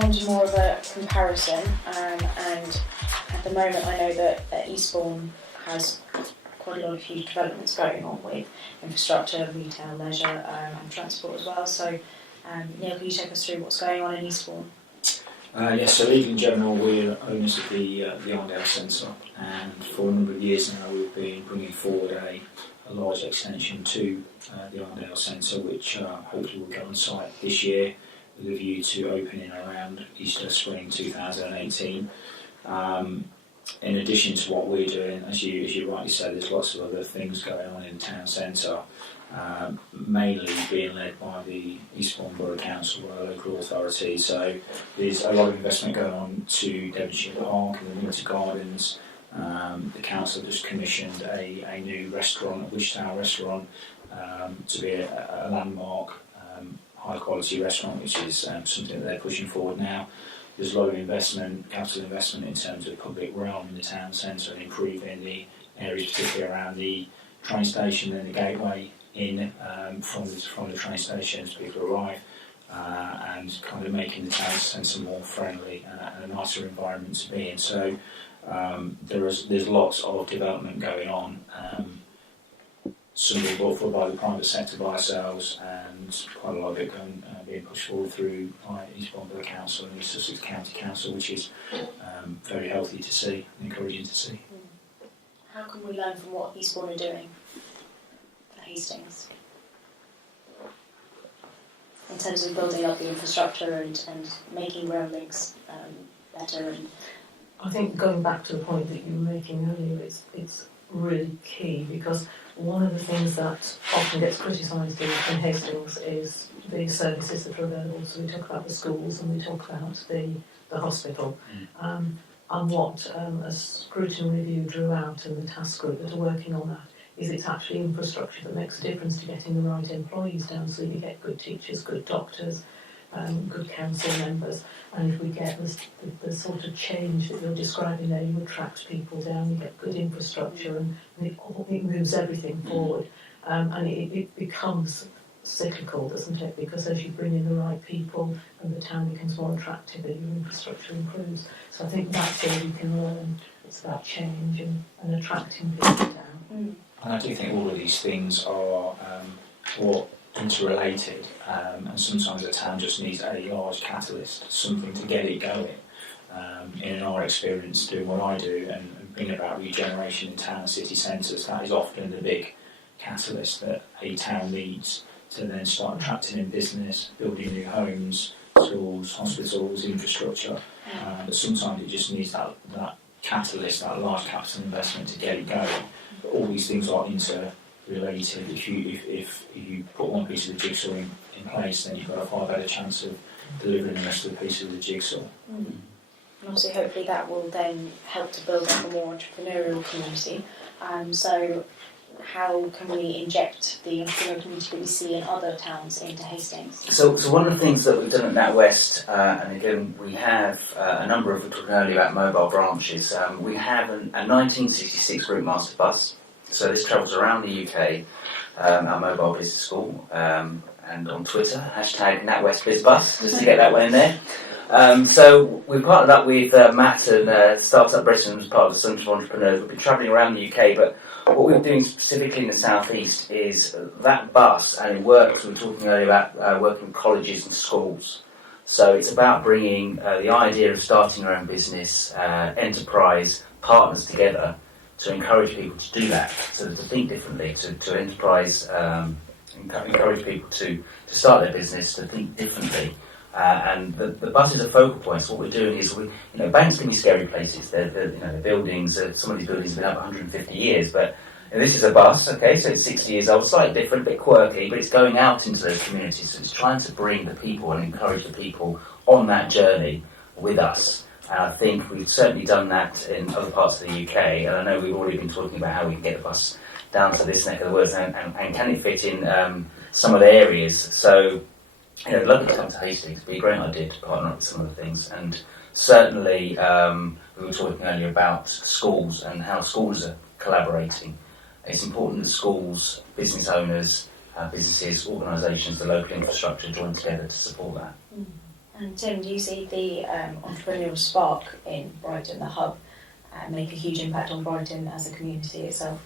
move on to more of a comparison, and at the moment I know that Eastbourne has quite a lot of huge developments going on with infrastructure, retail, leisure, and transport as well. So, Neil, can you take us through what's going on in Eastbourne? Yes, so Legal in General, we're owners of the Arndale Centre, and for a number of years now we've been bringing forward a large extension to the Arndale Centre, which hopefully will go on site this year with a view to opening around Easter spring 2018. In addition to what we're doing, as you rightly said, there's lots of other things going on in the town centre, mainly being led by the Eastbourne Borough Council, our local authority. So there's a lot of investment going on to Devonshire Park and the Winter Gardens. The council just commissioned a new restaurant, a Wishtower restaurant, to be a landmark, high quality restaurant, which is something that they're pushing forward now. There's a lot of investment, capital investment in terms of public realm in the town centre and improving the areas, particularly around the train station and the gateway in from the train station as people arrive, and kind of making the town centre more friendly and a nicer environment to be in. So there's lots of development going on. Some being brought forward by the private sector, by ourselves, and quite a lot of it being pushed forward through by Eastbourne Borough Council and the Sussex County Council, which is very healthy to see, encouraging to see. How can we learn from what Eastbourne are doing for Hastings in terms of building up the infrastructure and making rail links better? And I think going back to the point that you were making earlier, it's really key, because one of the things that often gets criticised in Hastings is the services that are available. So we talk about the schools and we talk about the hospital. And what a scrutiny review drew out in the task group that are working on that is it's actually infrastructure that makes a difference to getting the right employees down, so you get good teachers, good doctors, good council members, and if we get the sort of change that you're describing there, you attract people down, you get good infrastructure, and it moves everything forward, and it becomes cyclical, doesn't it? Because as you bring in the right people and the town becomes more attractive and your infrastructure improves. So I think that's where you can learn. It's about change and attracting people down. And I do think all of these things are interrelated, and sometimes a town just needs a large catalyst, something to get it going. In our experience, doing what I do and bringing about regeneration in town and city centres, that is often the big catalyst that a town needs to then start attracting in business, building new homes, schools, hospitals, infrastructure. But sometimes it just needs that catalyst, that large capital investment to get it going. But all these things are interrelated. If you put one piece of the jigsaw in place, then you've got a far better chance of delivering the rest of the pieces of the jigsaw. And obviously, hopefully that will then help to build up a more entrepreneurial community. So how can we inject the entrepreneurial community that we see in other towns into Hastings? So one of the things that we've done at NatWest, and again we have a number of, we talked earlier about mobile branches, we have a 1966 route master bus. So this travels around the UK, our mobile business school, and on Twitter, hashtag NatWest BizBus, just to get that one in there. So we've partnered up with Matt and Startup Britain as part of the Centre for Entrepreneurs. We've been travelling around the UK, but what we're doing specifically in the South East is that bus, and it works, we were talking earlier about working with colleges and schools. So it's about bringing the idea of starting your own business, enterprise, partners together to encourage people to do that, so to think differently, to enterprise, encourage people to start their business, to think differently. And the bus is a focal point. So what we're doing is, banks can be scary places. They're buildings. Some of these buildings have been up 150 years, but this is a bus. Okay, so it's 60 years old, slightly different, a bit quirky, but it's going out into those communities. So it's trying to bring the people and encourage the people on that journey with us. And I think we've certainly done that in other parts of the UK. And I know we've already been talking about how we can get the bus down to this neck of the woods, and can it fit in some of the areas. So, I'd love to come to Hastings. It'd be a great idea to partner up with some of the things. And certainly, we were talking earlier about schools and how schools are collaborating. It's important that schools, business owners, businesses, organisations, the local infrastructure join together to support that. And Tim, do you see the entrepreneurial spark in Brighton, the hub, make a huge impact on Brighton as a community itself?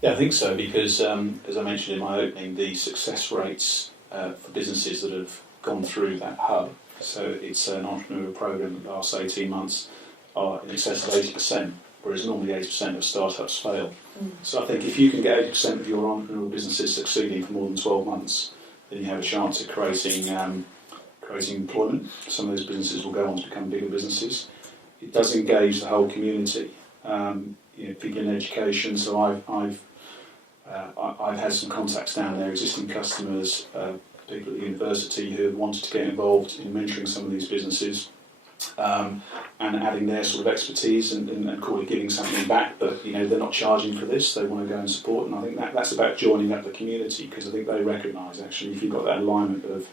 Yeah, I think so, because as I mentioned in my opening, the success rates for businesses that have gone through that hub, so it's an entrepreneurial program that lasts 18 months, are in excess of 80%, whereas normally 80% of startups fail. So I think if you can get 80% of your entrepreneurial businesses succeeding for more than 12 months, then you have a chance at creating employment. Some of those businesses will go on to become bigger businesses. It does engage the whole community. People in education. So I've had some contacts down there, existing customers, people at the university who have wanted to get involved in mentoring some of these businesses, and adding their sort of expertise and call it giving something back. But they're not charging for this; they want to go and support. And I think that's about joining up the community, because I think they recognise actually if you've got that alignment of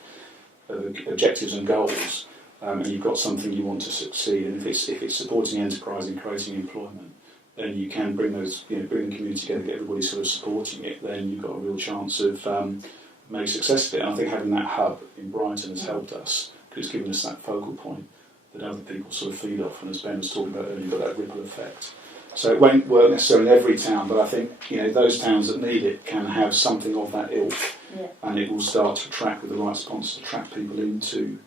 objectives and goals, and you've got something you want to succeed, and if it's supporting enterprise and creating employment, then you can bring the community together, get everybody sort of supporting it. Then you've got a real chance of making success of it. And I think having that hub in Brighton has helped us, because it's given us that focal point that other people sort of feed off. And as Ben was talking about earlier, you've got that ripple effect. So it won't work necessarily in every town, but I think those towns that need it can have something of that ilk, and it will start to attract, with the right sponsors, to attract people into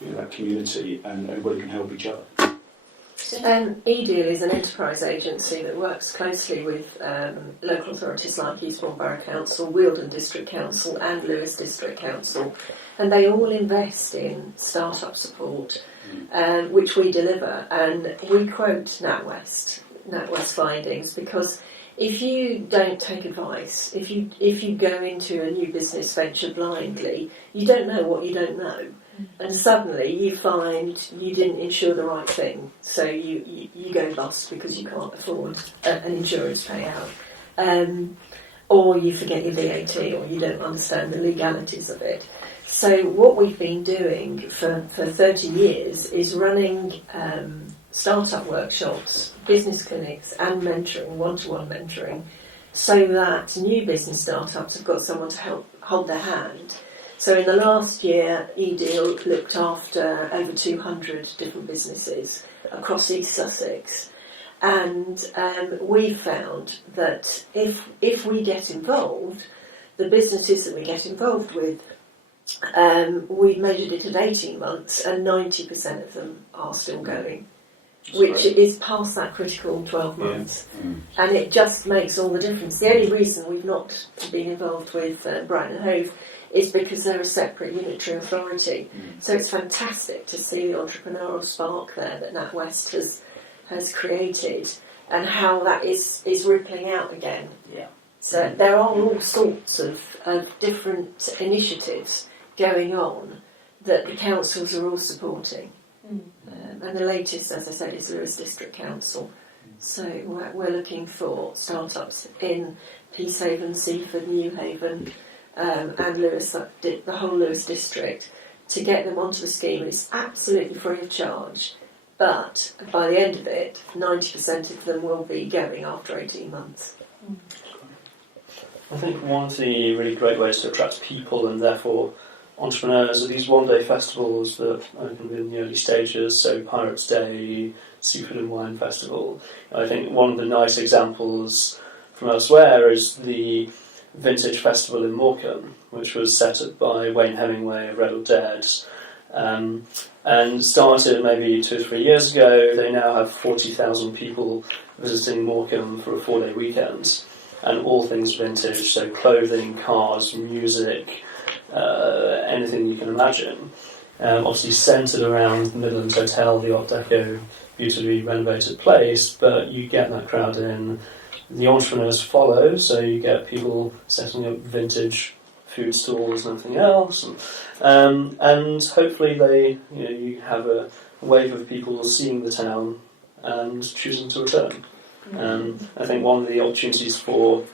that community, and everybody can help each other. EDEAL is an enterprise agency that works closely with local authorities like Eastbourne Borough Council, Wealdon District Council and Lewes District Council, and they all invest in start-up support, which we deliver, and we quote NatWest findings, because if you don't take advice, if you go into a new business venture blindly, you don't know what you don't know. And suddenly you find you didn't insure the right thing, so you go bust because you can't afford an insurance payout, or you forget your VAT, or you don't understand the legalities of it. So what we've been doing for 30 years is running startup workshops, business clinics and mentoring, one-to-one mentoring, so that new business startups have got someone to help hold their hand. So in the last year, EDEAL looked after over 200 different businesses across East Sussex, and we found that if we get involved, the businesses that we get involved with, we've measured it at 18 months, and 90% of them are still going, which is past that critical 12 months. And it just makes all the difference. The only reason we've not been involved with Brighton and Hove is because they're a separate unitary authority. So it's fantastic to see the entrepreneurial spark there that NatWest has created, and how that is rippling out again. So there are all sorts of different initiatives going on that the councils are all supporting. And the latest, as I said, is Lewes District Council. So we're looking for startups in Peacehaven, Seaford, Newhaven, and Lewes, the whole Lewes district, to get them onto the scheme. It's absolutely free of charge, but by the end of it, 90% of them will be going after 18 months. I think one of the really great ways to attract people, and therefore entrepreneurs, are these one-day festivals that opened in the early stages, so Pirates Day, Seafood and Wine Festival. I think one of the nice examples from elsewhere is the Vintage Festival in Morecambe, which was set up by Wayne Hemingway of Red or Dead, and started maybe 2 or 3 years ago. They now have 40,000 people visiting Morecambe for a 4-day weekend, and all things vintage, so clothing, cars, music, anything you can imagine. Obviously centred around the Midlands Hotel, the Art Deco, beautifully renovated place, but you get that crowd in. The entrepreneurs follow, so you get people setting up vintage food stalls and everything else, and hopefully you have a wave of people seeing the town and choosing to return. I think one of the opportunities for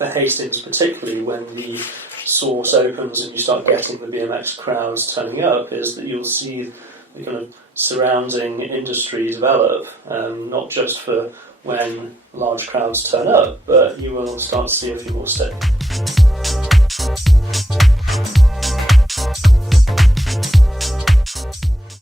Hastings, particularly when the source opens and you start getting the BMX crowds turning up, is that you'll see the kind of surrounding industry develop, not just for when large crowds turn up, but you will start to see a few more stations.